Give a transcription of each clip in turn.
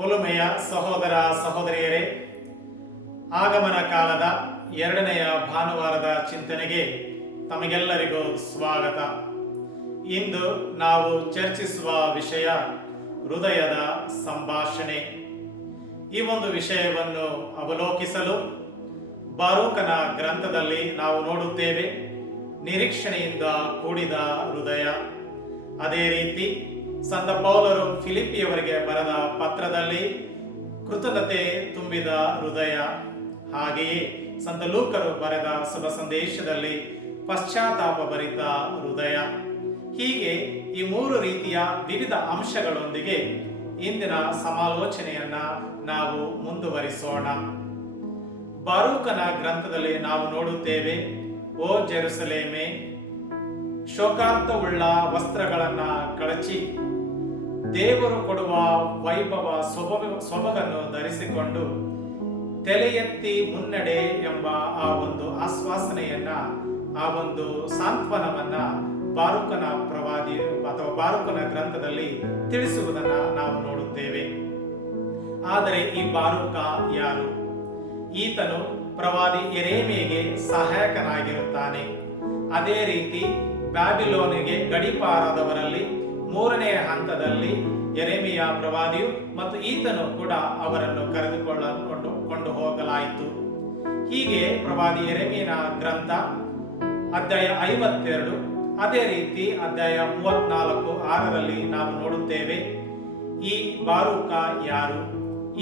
ಒಲುಮೆಯ ಸಹೋದರ ಸಹೋದರಿಯರೇ, ಆಗಮನ ಕಾಲದ 2ನೆಯ ಭಾನುವಾರದ ಚಿಂತನೆಗೆ ತಮಗೆಲ್ಲರಿಗೂ ಸ್ವಾಗತ. ಇಂದು ನಾವು ಚರ್ಚಿಸುವ ವಿಷಯ ಹೃದಯದ ಸಂಭಾಷಣೆ. ಈ ಒಂದು ವಿಷಯವನ್ನು ಅವಲೋಕಿಸಲು ಬಾರೂಕನ ಗ್ರಂಥದಲ್ಲಿ ನಾವು ನೋಡುತ್ತೇವೆ ನಿರೀಕ್ಷಣೆಯಿಂದ ಕೂಡಿದ ಹೃದಯ. ಅದೇ ರೀತಿ ಸಂತ ಪೌಲರು ಫಿಲಿಪ್ಪಿಯವರಿಗೆ ಬರೆದ ಪತ್ರದಲ್ಲಿ ಕೃತಜ್ಞತೆ ತುಂಬಿದ ಹೃದಯ, ಹಾಗೆಯೇ ಸಂತ ಲೂಕರು ಬರೆದ ಶುಭ ಸಂದೇಶದಲ್ಲಿ ಪಶ್ಚಾತ್ತಾಪ ಭರಿತ ಹೃದಯ. ಹೀಗೆ ಈ 3 ರೀತಿಯ ವಿವಿಧ ಅಂಶಗಳೊಂದಿಗೆ ಇಂದಿನ ಸಮಾಲೋಚನೆಯನ್ನ ನಾವು ಮುಂದುವರಿಸೋಣ. ಬಾರೂಕನ ಗ್ರಂಥದಲ್ಲಿ ನಾವು ನೋಡುತ್ತೇವೆ, ಓ ಜೆರುಸಲೇಮೇ, ಶೋಕಾರ್ಥವುಳ್ಳ ವಸ್ತ್ರಗಳನ್ನ ಕಳಚಿ ದೇವರು ಕೊಡುವ ವೈಭವ ಸೊಬಗನ್ನು ಧರಿಸಿಕೊಂಡು ತಲೆ ಎತ್ತಿ ಮುನ್ನಡೆ ಎಂಬ ಆ ಒಂದು ಆಶ್ವಾಸನೆಯನ್ನ, ಆ ಒಂದು ಸಾಂತ್ವನವನ್ನ ಬಾರೂಕನ ಪ್ರವಾದಿ ಅಥವಾ ಬಾರೂಕನ ಗ್ರಂಥದಲ್ಲಿ ತಿಳಿಸುವುದನ್ನ ನಾವು ನೋಡುತ್ತೇವೆ. ಆದರೆ ಈ ಬಾರೂಕ ಯಾರು? ಈತನು ಪ್ರವಾದಿ ಯೆರೆಮೀಯನಿಗೆ ಸಹಾಯಕನಾಗಿರುತ್ತಾನೆ. ಅದೇ ರೀತಿ ಬ್ಯಾಬಿಲೋನಿಗೆ ಗಡೀಪಾರಾದವರಲ್ಲಿ 3ನೇ ಹಂತದಲ್ಲಿ ಯೆರೆಮೀಯ ಪ್ರವಾದಿಯು ಮತ್ತು ಈತನು ಕೂಡ ಅವರನ್ನು ಕರೆದುಕೊಂಡು ಹೋಗಲಾಯಿತು. ಹೀಗೆ ಪ್ರವಾದಿ ಯೆರೆಮೀಯನ ಗ್ರಂಥ ಅಧ್ಯಾಯ 52, ಅದೇ ರೀತಿ ಅಧ್ಯಾಯ 34:6 ನಾವು ನೋಡುತ್ತೇವೆ, ಈ ಬಾರೂಕ ಯಾರು?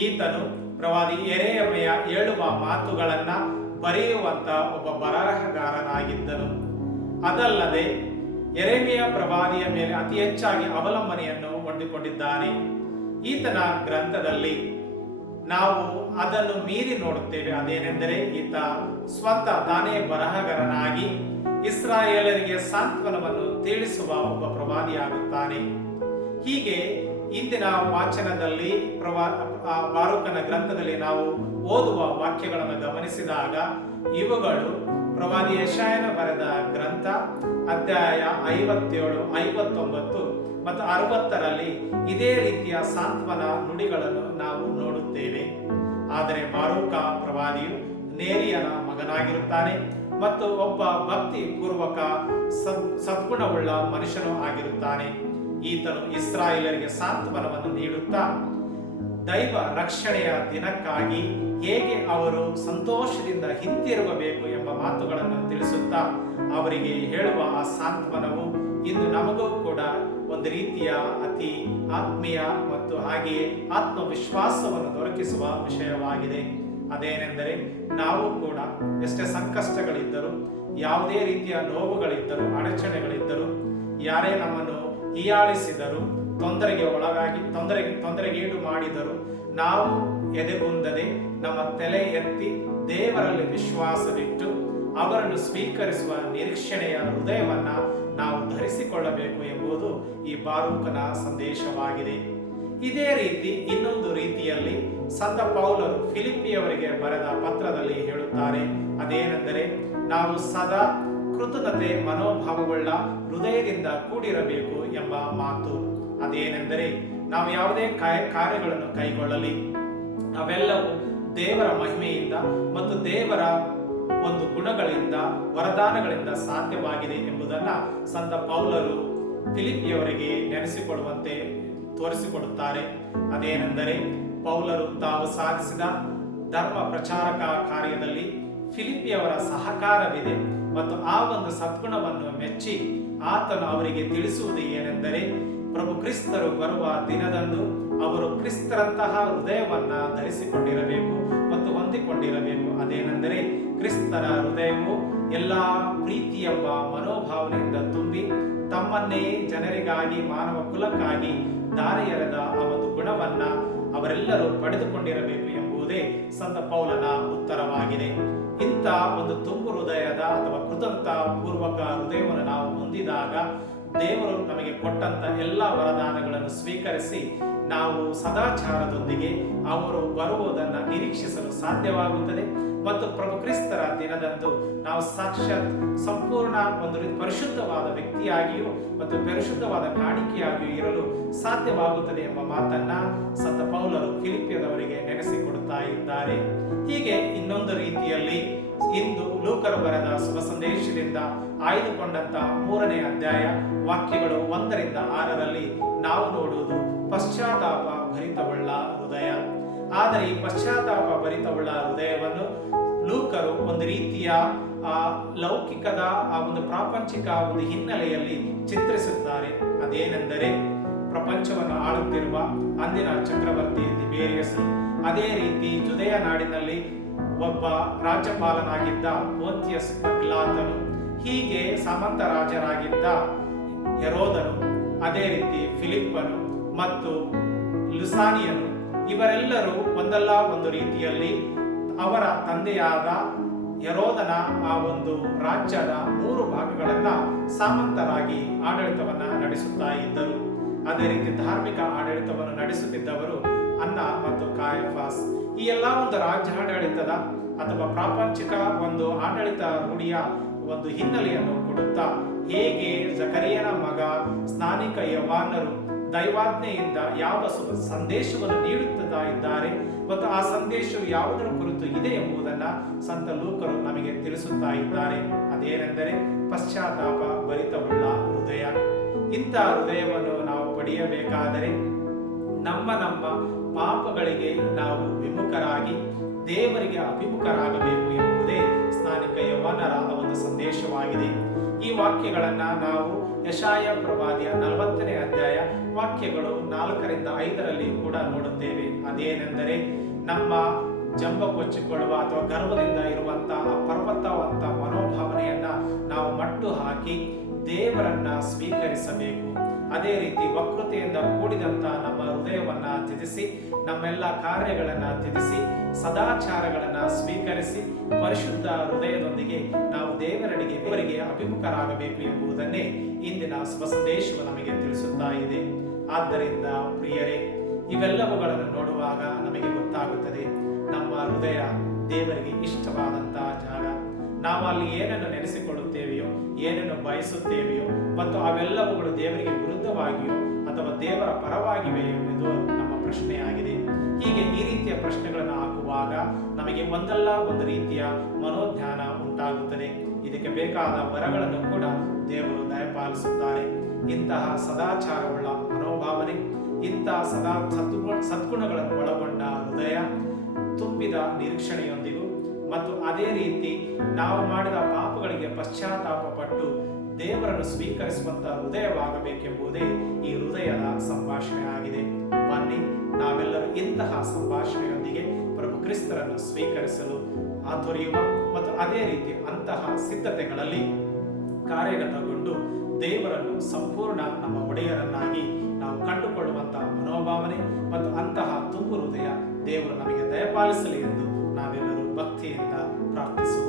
ಈತನು ಪ್ರವಾದಿ ಯೆರೆಮೀಯ ಹೇಳುವ ಮಾತುಗಳನ್ನ ಬರೆಯುವಂತ ಒಬ್ಬ ಬರಹಗಾರನಾಗಿದ್ದನು. ಅದಲ್ಲದೆ ಯೆರೆಮೀಯ ಪ್ರವಾದಿಯ ಮೇಲೆ ಅತಿ ಹೆಚ್ಚಾಗಿ ಅವಲಂಬನೆಯನ್ನು ಹೊಂದಿಕೊಂಡಿದ್ದಾನೆ. ಈತನ ಗ್ರಂಥದಲ್ಲಿ ನಾವು ಅದನ್ನು ಮೀರಿ ನೋಡುತ್ತೇವೆ. ಅದೇನೆಂದರೆ ಈತ ಸ್ವತಃ ತಾನೇ ಬರಹಗಾರನಾಗಿ ಇಸ್ರಾಯೇಲರಿಗೆ ಸಾಂತ್ವನವನ್ನು ತಿಳಿಸುವ ಒಬ್ಬ ಪ್ರವಾದಿಯಾಗುತ್ತಾನೆ. ಹೀಗೆ ಇಂದಿನ ವಾಚನದಲ್ಲಿ ಬಾರೂಕನ ಗ್ರಂಥದಲ್ಲಿ ನಾವು ಓದುವ ವಾಕ್ಯಗಳನ್ನು ಗಮನಿಸಿದಾಗ ಇವುಗಳು ಪ್ರವಾದಿ ಯೆಶಾಯನ ಬರೆದ ಗ್ರಂಥ ಅಧ್ಯಾಯ 57, 59 ಮತ್ತು 60ರಲ್ಲಿ ಇದೇ ರೀತಿಯ ಸಾಂತ್ವನ ನುಡಿಗಳನ್ನು ನಾವು ನೋಡುತ್ತೇವೆ. ಆದರೆ ಬಾರೂಕ ಪ್ರವಾದಿಯು ನೇರಿಯನ ಮಗನಾಗಿರುತ್ತಾನೆ ಮತ್ತು ಒಬ್ಬ ಭಕ್ತಿ ಪೂರ್ವಕ ಸದ್ಗುಣವುಳ್ಳ ಮನುಷ್ಯನೂ ಆಗಿರುತ್ತಾನೆ. ಈತನು ಇಸ್ರಾಯೇಲರಿಗೆ ಸಾಂತ್ವನವನ್ನು ನೀಡುತ್ತಾ ದೈವ ರಕ್ಷಣೆಯ ದಿನಕ್ಕಾಗಿ ಹೇಗೆ ಅವರು ಸಂತೋಷದಿಂದ ಹಿಂತಿರುಗಬೇಕು ಎಂಬ ಮಾತುಗಳನ್ನು ತಿಳಿಸುತ್ತಾ ಅವರಿಗೆ ಹೇಳುವ ಆ ಸಾಂತ್ವನವು ಇಂದು ನಮಗೂ ಕೂಡ ಒಂದು ರೀತಿಯ ಅತಿ ಆತ್ಮೀಯ ಮತ್ತು ಹಾಗೆಯೇ ಆತ್ಮವಿಶ್ವಾಸವನ್ನು ದೊರಕಿಸುವ ವಿಷಯವಾಗಿದೆ. ಅದೇನೆಂದರೆ ನಾವು ಕೂಡ ಎಷ್ಟೇ ಸಂಕಷ್ಟಗಳಿದ್ದರೂ, ಯಾವುದೇ ರೀತಿಯ ನೋವುಗಳಿದ್ದರೂ, ಅಡಚಣೆಗಳಿದ್ದರೂ, ಯಾರೇ ನಮ್ಮನ್ನು ಹೀಯಾಳಿಸಿದರು, ತೊಂದರೆಗೀಡು ಮಾಡಿದರು, ನಾವು ಎದೆಗುಂದದೆ ನಮ್ಮ ತಲೆ ಎತ್ತಿ ದೇವರಲ್ಲಿ ವಿಶ್ವಾಸವಿಟ್ಟು ಅವರನ್ನು ಸ್ವೀಕರಿಸುವ ನಿರೀಕ್ಷಣೆಯ ಹೃದಯವನ್ನ ನಾವು ಧರಿಸಿಕೊಳ್ಳಬೇಕು ಎಂಬುದು ಈ ಬಾರೂಕನ ಸಂದೇಶವಾಗಿದೆ. ಇದೇ ರೀತಿ ಇನ್ನೊಂದು ರೀತಿಯಲ್ಲಿ ಸಂತ ಪೌಲರು ಫಿಲಿಪ್ಪಿಯವರಿಗೆ ಬರೆದ ಪತ್ರದಲ್ಲಿ ಹೇಳುತ್ತಾರೆ, ಅದೇನೆಂದರೆ ನಾವು ಸದಾ ಕೃತಜ್ಞತೆ ಮನೋಭಾವವುಳ್ಳ ಹೃದಯದಿಂದ ಕೂಡಿರಬೇಕು ಎಂಬ ಮಾತು. ಅದೇನೆಂದರೆ ನಾವು ಯಾವುದೇ ಕಾರ್ಯಗಳನ್ನು ಕೈಗೊಳ್ಳಲಿ, ಅವೆಲ್ಲವೂ ದೇವರ ಮಹಿಮೆಯಿಂದ ಮತ್ತು ದೇವರ ಒಂದು ಗುಣಗಳಿಂದ, ವರದಾನಗಳಿಂದ ಸಾಧ್ಯವಾಗಿದೆ ಎಂಬುದನ್ನ ಸಂತ ಪೌಲರು ಫಿಲಿಪ್ಪಿಯವರಿಗೆ ನೆನೆಸಿಕೊಡುವಂತೆ ತೋರಿಸಿಕೊಡುತ್ತಾರೆ. ಅದೇನೆಂದರೆ ಪೌಲರು ತಾವು ಸಾಧಿಸಿದ ಧರ್ಮ ಪ್ರಚಾರಕ ಕಾರ್ಯದಲ್ಲಿ ಫಿಲಿಪ್ಪಿಯವರ ಸಹಕಾರವಿದೆ ಮತ್ತು ಆ ಒಂದು ಸದ್ಗುಣವನ್ನು ಮೆಚ್ಚಿ ಆತನು ಅವರಿಗೆ ತಿಳಿಸುವುದು ಏನೆಂದರೆ, ಪ್ರಭು ಕ್ರಿಸ್ತರು ಬರುವ ದಿನದಂದು ಅವರು ಕ್ರಿಸ್ತರಂತಹ ಹೃದಯವನ್ನ ಧರಿಸಿಕೊಂಡಿರಬೇಕು ಮತ್ತು ಹೊಂದಿಕೊಂಡಿರಬೇಕು. ಅದೇನೆಂದರೆ ಕ್ರಿಸ್ತರ ಹೃದಯವು ಎಲ್ಲಾ ಪ್ರೀತಿ ಎಂಬ ಮನೋಭಾವನೆಯಿಂದ ತುಂಬಿ ತಮ್ಮನ್ನೇ ಜನರಿಗಾಗಿ, ಮಾನವ ಕುಲಕ್ಕಾಗಿ ದಾರಿ ಎರೆದ ಆ ಒಂದು ಗುಣವನ್ನ ಅವರೆಲ್ಲರೂ ಪಡೆದುಕೊಂಡಿರಬೇಕು ಎಂಬುದೇ ಸಂತ ಪೌಲನ ಉತ್ತರವಾಗಿದೆ. ಇಂಥ ಒಂದು ತುಂಬು ಹೃದಯದ ಅಥವಾ ಕೃತಜ್ಞತಾ ಪೂರ್ವಕ ಹೃದಯವನ್ನು ನಾವು ಹೊಂದಿದಾಗ ದೇವರು ನಮಗೆ ಕೊಟ್ಟಂತ ಎಲ್ಲ ವರದಾನಗಳನ್ನು ಸ್ವೀಕರಿಸಿ ನಾವು ಸದಾಚಾರದೊಂದಿಗೆ ಅವರು ಬರುವುದನ್ನು ನಿರೀಕ್ಷಿಸಲು ಸಾಧ್ಯವಾಗುತ್ತದೆ. ಮತ್ತು ಪ್ರಭು ಕ್ರಿಸ್ತರ ದಿನದಂದು ನಾವು ಸಾಕ್ಷಾತ್ ಸಂಪೂರ್ಣ ಒಂದು ಪರಿಶುದ್ಧವಾದ ವ್ಯಕ್ತಿಯಾಗಿಯೂ ಮತ್ತು ಪರಿಶುದ್ಧವಾದ ಕಾಣಿಕೆಯಾಗಿಯೂ ಇರಲು ಸಾಧ್ಯವಾಗುತ್ತದೆ ಎಂಬ ಮಾತನ್ನ ಸಂತ ಪೌಲರು ಫಿಲಿಪಿಯದವರಿಗೆ ನೆನೆಸಿಕೊಡುತ್ತಾ ಇದ್ದಾರೆ. ಹೀಗೆ ಇನ್ನೊಂದು ರೀತಿಯಲ್ಲಿ ಇಂದು ಲೂಕರು ಬರೆದ ಶುಭ ಸಂದೇಶದಿಂದ ಆಯ್ದುಕೊಂಡಂತಹ 3ನೇ ಅಧ್ಯಾಯ ವಾಕ್ಯಗಳು 1ರಿಂದ 6ರಲ್ಲಿ ನಾವು ನೋಡುವುದು ಪಶ್ಚಾತ್ತಾಪ ಭರಿತವುಳ್ಳ ಹೃದಯ. ಆದರೆ ಈ ಪಶ್ಚಾತ್ತಾಪ ಭರಿತವುಳ್ಳ ಹೃದಯವನ್ನು ಲೂಕರು ಒಂದು ರೀತಿಯ ಲೌಕಿಕದ ಒಂದು ಪ್ರಾಪಂಚಿಕ ಒಂದು ಹಿನ್ನೆಲೆಯಲ್ಲಿ ಚಿತ್ರಿಸುತ್ತಾರೆ. ಅದೇನೆಂದರೆ, ಪ್ರಪಂಚವನ್ನು ಆಳುತ್ತಿರುವ ಅಂದಿನ ಚಕ್ರವರ್ತಿ ತಿಬೇರಿಯಸ್, ಅದೇ ರೀತಿ ಜುದೆಯ ನಾಡಿನಲ್ಲಿ ಒಬ್ಬ ರಾಜ್ಯಪಾಲನಾಗಿದ್ದ ಪೋಂತಿಯಸ್ ಪಿಲಾತನು, ಹೀಗೆ ಸಾಮಂತ ರಾಜರಾಗಿದ್ದ ಹೆರೋದನು, ಅದೇ ರೀತಿ ಫಿಲಿಪ್ಪನು ಮತ್ತು ಲುಸಾನಿಯನು, ಇವರೆಲ್ಲರೂ ಒಂದಲ್ಲ ಒಂದು ರೀತಿಯಲ್ಲಿ ಅವರ ತಂದೆಯಾದ ಹೆರೋದನ ಆ ಒಂದು ರಾಜ್ಯದ 3 ಭಾಗಗಳನ್ನ ಸಾಮಂತರಾಗಿ ಆಡಳಿತವನ್ನ ನಡೆಸುತ್ತಾ ಇದ್ದರು. ಅದೇ ರೀತಿ ಧಾರ್ಮಿಕ ಆಡಳಿತವನ್ನು ನಡೆಸುತ್ತಿದ್ದವರು ಅನ್ನ ಮತ್ತು ಕಾಯಫಾಸ್. ಈ ಎಲ್ಲ ಒಂದು ರಾಜ್ಯಾಡಳಿತದ ಅಥವಾ ಪ್ರಾಪಂಚಿಕ ಒಂದು ಆಡಳಿತ ರೂಢಿಯ ಒಂದು ಹಿನ್ನೆಲೆಯನ್ನು ಕೊಡುತ್ತಾ, ಹೇಗೆ ಜಕರಿಯನ ಮಗ ಸ್ನಾನಿಕ ಯವಾನರು ದೈವಾಜ್ಞೆಯಿಂದ ಯಾವ ಸಂದೇಶವನ್ನು ನೀಡುತ್ತಾ ಇದ್ದಾರೆ ಮತ್ತು ಆ ಸಂದೇಶವು ಯಾವುದರ ಕುರಿತು ಇದೆ ಎಂಬುದನ್ನು ಸಂತ ಲೂಕರು ನಮಗೆ ತಿಳಿಸುತ್ತಾ ಇದ್ದಾರೆ. ಅದೇನೆಂದರೆ ಪಶ್ಚಾತ್ತಾಪ ಭರಿತವುಳ್ಳ ಹೃದಯ. ಇಂಥ ಹೃದಯವನ್ನು ನಾವು ಪಡೆಯಬೇಕಾದರೆ ನಮ್ಮ ಪಾಪಗಳಿಗೆ ನಾವು ವಿಮುಖರಾಗಿ ದೇವರಿಗೆ ಅಭಿಮುಖರಾಗಬೇಕು ಎಂಬುದೇ ಸ್ನಾನಿಕ ಯೌವನರ ಒಂದು ಸಂದೇಶವಾಗಿದೆ. ಈ ವಾಕ್ಯಗಳನ್ನ ನಾವು ಯೆಶಾಯ ಪ್ರವಾದಿಯ 40ನೇ ಅಧ್ಯಾಯ ವಾಕ್ಯಗಳು 4ರಿಂದ 5ರಲ್ಲಿ ಕೂಡ ನೋಡುತ್ತೇವೆ. ಅದೇನೆಂದರೆ, ನಮ್ಮ ಜಂಬ ಕೊಚ್ಚಿಕೊಳ್ಳುವ ಅಥವಾ ಗರ್ವದಿಂದ ಇರುವಂತಹ ಪರ್ವತವಂತ ಮನೋಭಾವನೆಯನ್ನ ನಾವು ಮಟ್ಟು ಹಾಕಿ ದೇವರನ್ನ ಸ್ವೀಕರಿಸಬೇಕು. ಅದೇ ರೀತಿ ವಕ್ರತೆಯಿಂದ ಕೂಡಿದಂತ ನಮ್ಮ ಹೃದಯವನ್ನ ತ್ಯಜಿಸಿ, ನಮ್ಮೆಲ್ಲ ಕಾರ್ಯಗಳನ್ನ ತ್ಯಜಿಸಿ, ಸದಾಚಾರಗಳನ್ನ ಸ್ವೀಕರಿಸಿ, ಪರಿಶುದ್ಧ ಹೃದಯದೊಂದಿಗೆ ನಾವು ದೇವರಿಗೆ ಅಭಿಮುಖರಾಗಬೇಕು ಎಂಬುದನ್ನೇ ಇಂದಿನ ಶುಭ ಸಂದೇಶವು ನಮಗೆ ತಿಳಿಸುತ್ತಾ ಇದೆ. ಆದ್ದರಿಂದ ಪ್ರಿಯರೇ, ಇವೆಲ್ಲವುಗಳನ್ನು ನೋಡುವಾಗ ನಮಗೆ ಗೊತ್ತಾಗುತ್ತದೆ ನಮ್ಮ ಹೃದಯ ದೇವರಿಗೆ ಇಷ್ಟವಾದಂತಹ ಜಾಗ. ನಾವು ಅಲ್ಲಿ ಏನನ್ನು ನೆನೆಸಿಕೊಳ್ಳುತ್ತೇವೆಯೋ, ಏನನ್ನು ಬಯಸುತ್ತೇವೆಯೋ ಮತ್ತು ಅವೆಲ್ಲವುಗಳು ದೇವರಿಗೆ ವಿರುದ್ಧವಾಗಿಯೋ ಅಥವಾ ದೇವರ ಪರವಾಗಿವೆಯೋ ಎಂಬುದು ನಮ್ಮ ಪ್ರಶ್ನೆಯಾಗಿದೆ. ಹೀಗೆ ಈ ರೀತಿಯ ಪ್ರಶ್ನೆಗಳನ್ನು ಹಾಕುವಾಗ ನಮಗೆ ಒಂದಲ್ಲ ಒಂದು ರೀತಿಯ ಮನೋಜ್ಞಾನ ಉಂಟಾಗುತ್ತದೆ. ಇದಕ್ಕೆ ಬೇಕಾದ ವರಗಳನ್ನು ಕೂಡ ದೇವರು ದಯಪಾಲಿಸುತ್ತಾರೆ. ಇಂತಹ ಸದಾಚಾರವುಳ್ಳ ಮನೋಭಾವನೆ, ಇಂತಹ ಸದ್ಗುಣಗಳನ್ನು ಒಳಗೊಂಡ ಹೃದಯ, ತುಂಬಿದ ನಿರೀಕ್ಷಣೆಯೊಂದಿಗೂ ಮತ್ತು ಅದೇ ರೀತಿ ನಾವು ಮಾಡಿದ ಪಾಪಗಳಿಗೆ ಪಶ್ಚಾತ್ತಾಪ ಪಟ್ಟು ದೇವರನ್ನು ಸ್ವೀಕರಿಸುವಂತಹ ಹೃದಯವಾಗಬೇಕೆಂಬುದೇ ಈ ಹೃದಯದ ಸಂಭಾಷಣೆ ಆಗಿದೆ. ಬನ್ನಿ, ನಾವೆಲ್ಲರೂ ಇಂತಹ ಸಂಭಾಷಣೆಯೊಂದಿಗೆ ಪ್ರಭು ಕ್ರಿಸ್ತರನ್ನು ಸ್ವೀಕರಿಸಲು ಹಾತೊರೆಯುವ ಮತ್ತು ಅದೇ ರೀತಿ ಅಂತಹ ಸಿದ್ಧತೆಗಳಲ್ಲಿ ಕಾರ್ಯಗತಗೊಂಡು ದೇವರನ್ನು ಸಂಪೂರ್ಣ ನಮ್ಮ ಒಡೆಯರನ್ನಾಗಿ ನಾವು ಕಂಡುಕೊಳ್ಳುವಂತಹ ಮನೋಭಾವನೆ ಮತ್ತು ಅಂತಹ ತುಂಬು ಹೃದಯ ದೇವರು ನಮಗೆ ದಯಪಾಲಿಸಲಿ ಎಂದು ನಾವೆಲ್ಲರೂ ಭಕ್ತಿಯಿಂದ ಪ್ರಾರ್ಥಿಸುವ